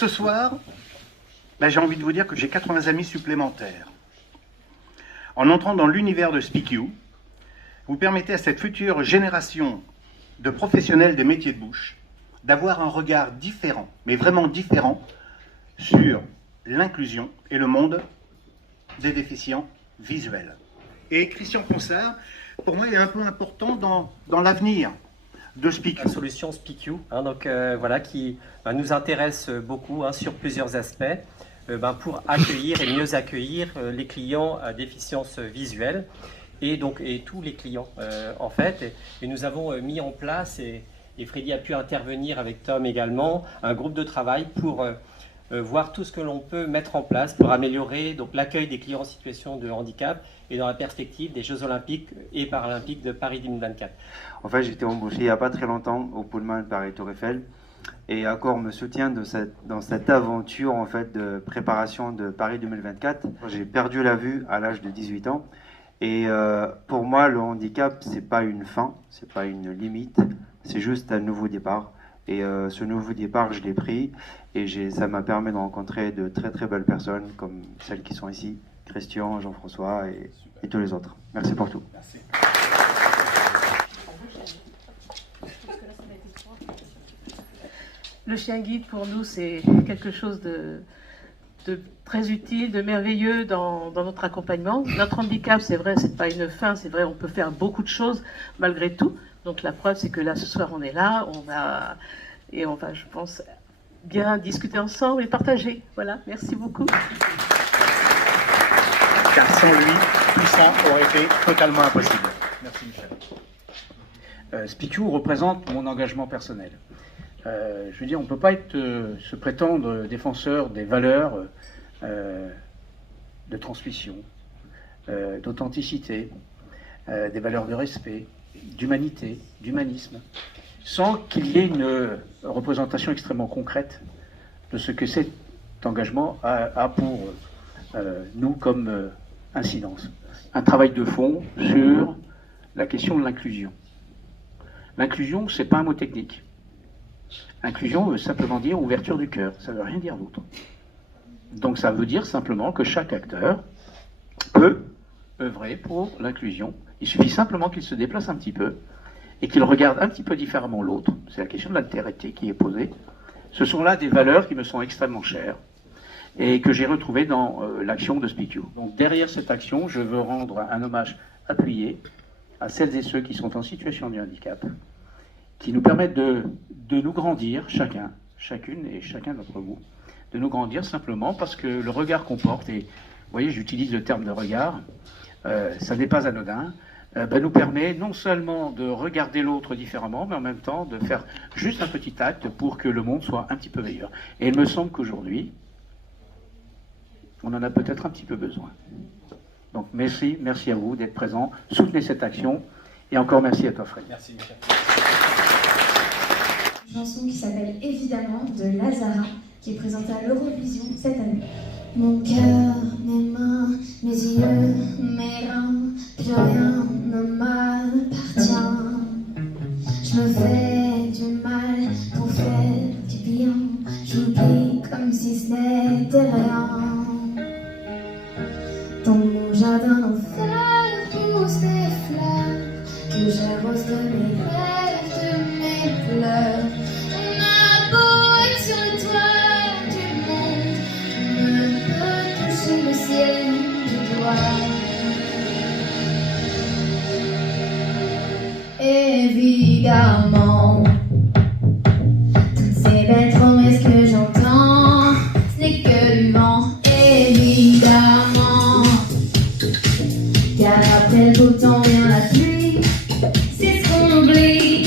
ce soir, j'ai envie de vous dire que j'ai 80 amis supplémentaires. En entrant dans l'univers de Speak You, vous permettez à cette future génération de professionnels des métiers de bouche d'avoir un regard différent, mais vraiment différent, sur l'inclusion et le monde des déficients visuels. Et Christian Ponsard, pour moi, est un peu important dans l'avenir de Speak You. La solution Speak You, voilà, qui nous intéresse beaucoup sur plusieurs aspects pour accueillir et mieux accueillir les clients à déficience visuelle et tous les clients en fait. Et nous avons mis en place, et Freddy a pu intervenir avec Tom également, un groupe de travail pour voir tout ce que l'on peut mettre en place pour améliorer l'accueil des clients en situation de handicap et dans la perspective des Jeux Olympiques et Paralympiques de Paris 2024. En fait, j'ai été embauché il n'y a pas très longtemps au Pullman Paris Tour Eiffel, et Accor me soutient dans cette aventure en fait de préparation de Paris 2024. J'ai perdu la vue à l'âge de 18 ans, et pour moi, le handicap, c'est pas une fin, c'est pas une limite, c'est juste un nouveau départ. Et ce nouveau départ, je l'ai pris, et ça m'a permis de rencontrer de très très belles personnes comme celles qui sont ici, Christian, Jean-François et tous les autres. Merci pour tout. Merci. Le chien guide, pour nous, c'est quelque chose de très utile, de merveilleux dans notre accompagnement. Notre handicap, c'est vrai, c'est pas une fin, c'est vrai, on peut faire beaucoup de choses malgré tout. Donc la preuve, c'est que là, ce soir, on est là, on va, je pense, bien discuter ensemble et partager. Voilà, merci beaucoup. Car sans lui, tout ça aurait été totalement impossible. Merci Michel. Speak You représente mon engagement personnel. Je veux dire, on ne peut pas se prétendre défenseur des valeurs de transmission, d'authenticité, des valeurs de respect, d'humanité, d'humanisme, sans qu'il y ait une représentation extrêmement concrète de ce que cet engagement a pour nous comme incidence. Un travail de fond sur la question de l'inclusion. L'inclusion, ce n'est pas un mot technique. Inclusion veut simplement dire ouverture du cœur, ça ne veut rien dire d'autre. Donc ça veut dire simplement que chaque acteur peut œuvrer pour l'inclusion. Il suffit simplement qu'il se déplace un petit peu et qu'il regarde un petit peu différemment l'autre. C'est la question de l'altérité qui est posée. Ce sont là des valeurs qui me sont extrêmement chères et que j'ai retrouvées dans l'action de Speak You. Donc derrière cette action, je veux rendre un hommage appuyé à celles et ceux qui sont en situation de handicap, qui nous permettent de nous grandir, chacune et chacun d'entre vous, de nous grandir simplement parce que le regard qu'on porte, et vous voyez, j'utilise le terme de regard, ça n'est pas anodin, nous permet non seulement de regarder l'autre différemment, mais en même temps de faire juste un petit acte pour que le monde soit un petit peu meilleur. Et il me semble qu'aujourd'hui, on en a peut-être un petit peu besoin. Donc merci à vous d'être présents, soutenez cette action, et encore merci à toi Fred. Merci Michel. Une chanson qui s'appelle Évidemment de Lazara, qui est présentée à l'Eurovision cette année. Mon cœur, mes mains, mes yeux, mes reins, plus rien ne m'appartient. Je me fais du mal pour faire du bien. J'oublie comme si ce n'était rien. Dans mon jardin d'enfer poussent des fleurs que j'arrose de mes rêves, de mes pleurs. On a beau être sur le toit du monde, on ne peut toucher le ciel du doigt. Évidemment, toutes ces belles promesses que j'entends, ce n'est que du vent. Évidemment, car après le beau temps vient la pluie. C'est ce qu'on oublie,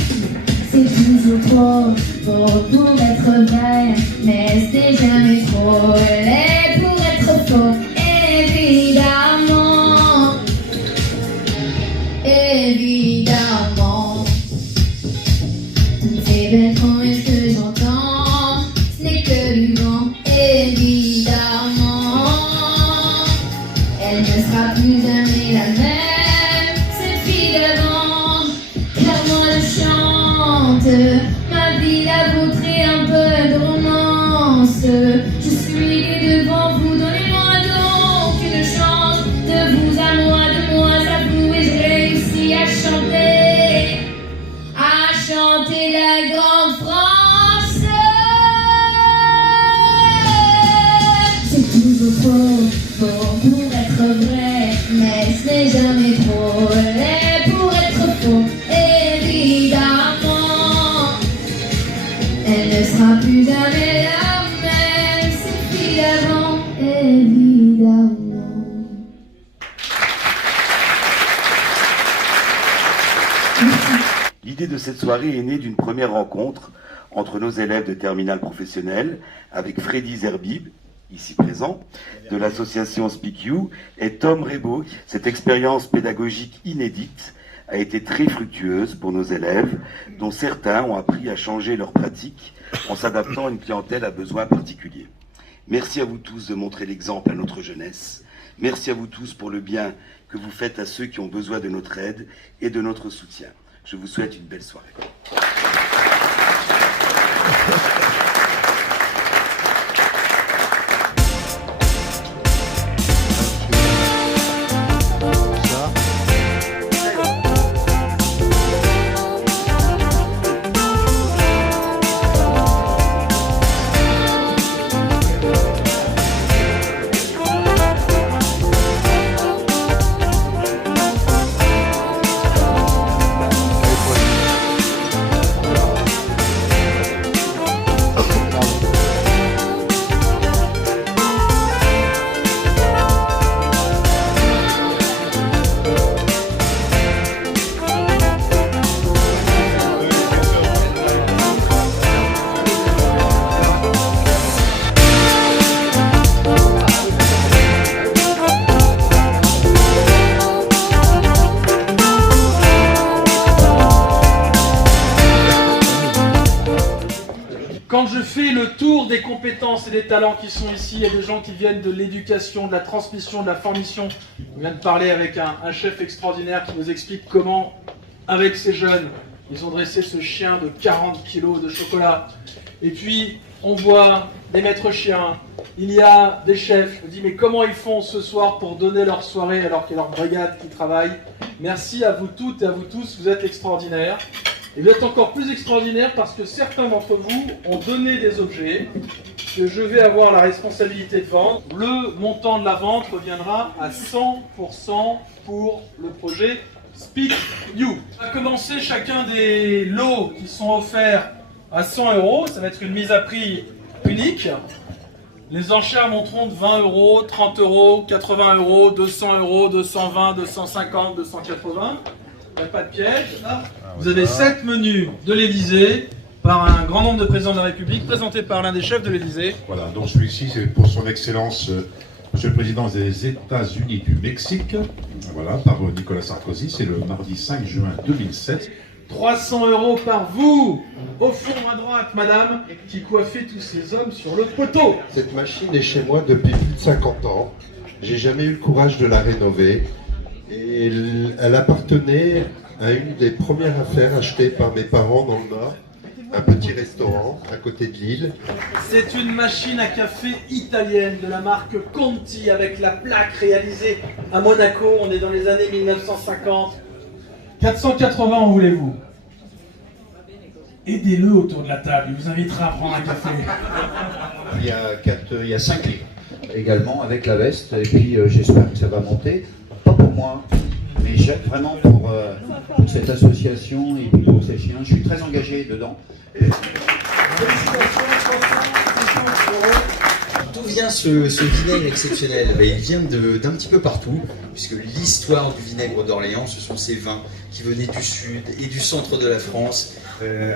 c'est toujours trop pour être vrai, mais c'est jamais trop laid pour être faux. Évidemment, évidemment, toutes ces belles promesses que j'entends, ce n'est que du vent. Évidemment, elle ne sera plus jamais la même, cette fille d'avant, car moi je chante ma vie, la vôtre et un peu de romance. sera plus jamais la même, c'est fille d'avant, évidemment. L'idée de cette soirée est née d'une première rencontre entre nos élèves de terminale professionnelle avec Freddy Zerbib, ici présent, de l'association Speak You, et Tom Rebaud. Cette expérience pédagogique inédite a été très fructueuse pour nos élèves, dont certains ont appris à changer leurs pratiques en s'adaptant à une clientèle à besoins particuliers. Merci à vous tous de montrer l'exemple à notre jeunesse. Merci à vous tous pour le bien que vous faites à ceux qui ont besoin de notre aide et de notre soutien. Je vous souhaite une belle soirée. Quand je fais le tour des compétences et des talents qui sont ici, il y a des gens qui viennent de l'éducation, de la transmission, de la formation. On vient de parler avec un chef extraordinaire qui nous explique comment, avec ces jeunes, ils ont dressé ce chien de 40 kilos de chocolat. Et puis, on voit des maîtres chiens, il y a des chefs. Je me dis, mais comment ils font ce soir pour donner leur soirée alors qu'il y a leur brigade qui travaille? Merci à vous toutes et à vous tous, vous êtes extraordinaires. Et vous êtes encore plus extraordinaire parce que certains d'entre vous ont donné des objets que je vais avoir la responsabilité de vendre. Le montant de la vente reviendra à 100% pour le projet Speak You. On va commencer chacun des lots qui sont offerts à 100 €. Ça va être une mise à prix unique. Les enchères monteront de 20 €, 30 €, 80 €, 200 €, 220, 250, 280. Il n'y a pas de piège. Vous avez 7 menus de l'Élysée par un grand nombre de présidents de la République, présentés par l'un des chefs de l'Élysée. Voilà, donc celui-ci c'est pour son excellence Monsieur le Président des États-Unis du Mexique, voilà, par Nicolas Sarkozy, c'est le mardi 5 juin 2007. 300 € par vous, au fond à droite, madame, qui coiffait tous ces hommes sur le poteau. Cette machine est chez moi depuis plus de 50 ans. J'ai jamais eu le courage de la rénover. Et elle appartenait à une des premières affaires achetées par mes parents dans le Nord, un petit restaurant à côté de Lille. C'est une machine à café italienne de la marque Conti avec la plaque réalisée à Monaco. On est dans les années 1950. 480 en voulez-vous? Aidez-le autour de la table, il vous invitera à prendre un café. Il y a 5 livres également avec la veste, et puis j'espère que ça va monter. Pas pour moi, mais vraiment pour cette association et pour ces chiens. Je suis très engagé dedans. D'où vient ce vinaigre exceptionnel? Il vient d'un petit peu partout, puisque l'histoire du vinaigre d'Orléans, ce sont ces vins qui venaient du sud et du centre de la France,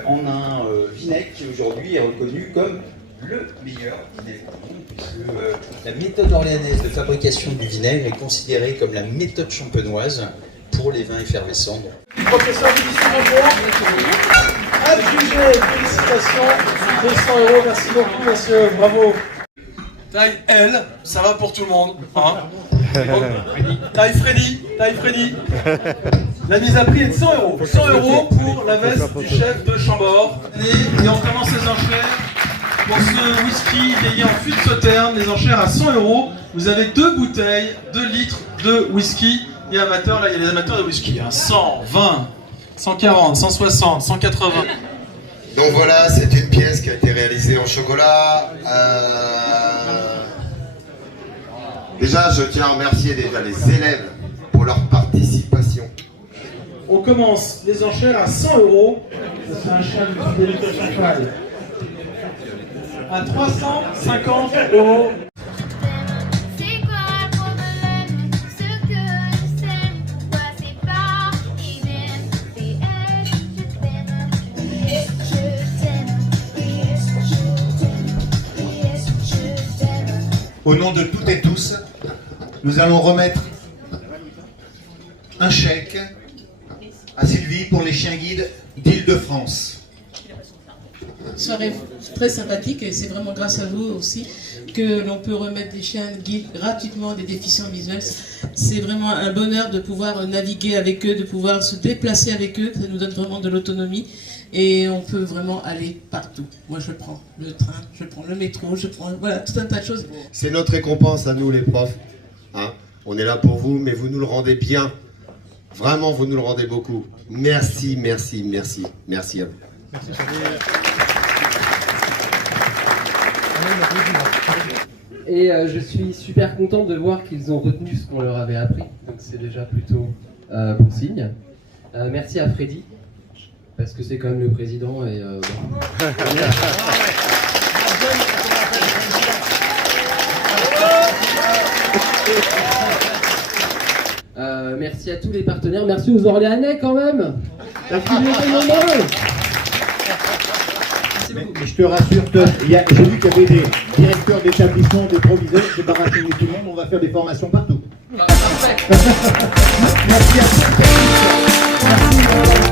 en un vinaigre qui aujourd'hui est reconnu comme le meilleur vinaigre du monde, puisque la méthode orléanaise de fabrication du vinaigre est considérée comme la méthode champenoise pour les vins effervescents. Professeur adjugé, félicitations, 200 €, merci beaucoup monsieur, bravo. Taille L, ça va pour tout le monde. Hein, taille Freddy. La mise à prix est de 100 €. 100 € pour la veste du chef de Chambord. Et on commence les enchères. Pour ce whisky vieilli en fût de Sauterne, les enchères à 100 €. Vous avez 2 bouteilles, 2 litres de whisky. Il y a amateurs, là il y a les amateurs de whisky. 100, 20, 140, 160, 180. Donc voilà, c'est une pièce qui a été réalisée en chocolat. Déjà, je tiens à remercier les élèves pour leur participation. On commence les enchères à 100 €. C'est un chien d'éducation cheval. à 350 €. C'est quoi le problème? Ce que je sais, pourquoi c'est pas idem? PS, je t'aime, PS, je t'aime, PS, je t'aime, PS, je t'aime. Au nom de toutes et tous, nous allons remettre un chèque à Sylvie pour les chiens guides d'Île-de-France. Soirée très sympathique et c'est vraiment grâce à vous aussi que l'on peut remettre des chiens guides gratuitement des déficients visuels. C'est vraiment un bonheur de pouvoir naviguer avec eux, de pouvoir se déplacer avec eux, ça nous donne vraiment de l'autonomie et on peut vraiment aller partout. Moi je prends le train, je prends le métro, je prends voilà, tout un tas de choses. C'est notre récompense à nous les profs. Hein, on est là pour vous, mais vous nous le rendez bien. Vraiment, vous nous le rendez beaucoup. Merci, merci, merci. Merci à vous. Et je suis super content de voir qu'ils ont retenu ce qu'on leur avait appris, donc c'est déjà plutôt bon signe. Merci à Freddy, parce que c'est quand même le président et bon. Merci à tous les partenaires, merci aux Orléanais quand même, parce qu'ils étaient nombreux. Mais je te rassure, j'ai vu qu'il y avait des directeurs d'établissement, des proviseurs, c'est pas rassembler tout le monde, on va faire des formations partout. Parfait. Merci à tous. Merci.